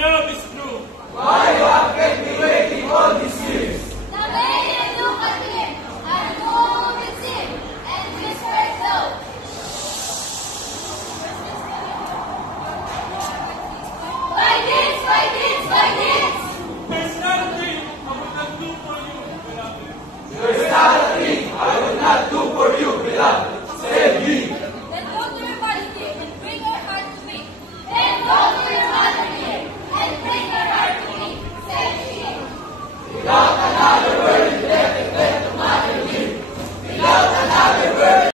love is true. Why you have kept me waiting all these years? The maiden looked at him and moved with him and whispered low. By this, by this, by this. There's nothing I would not do for you, beloved. There is not a thing I would not do for you, beloved, said he. Then go to your mother dear and bring her heart to me. Then go to your mother dear and bring her heart to me, said she. Without another word,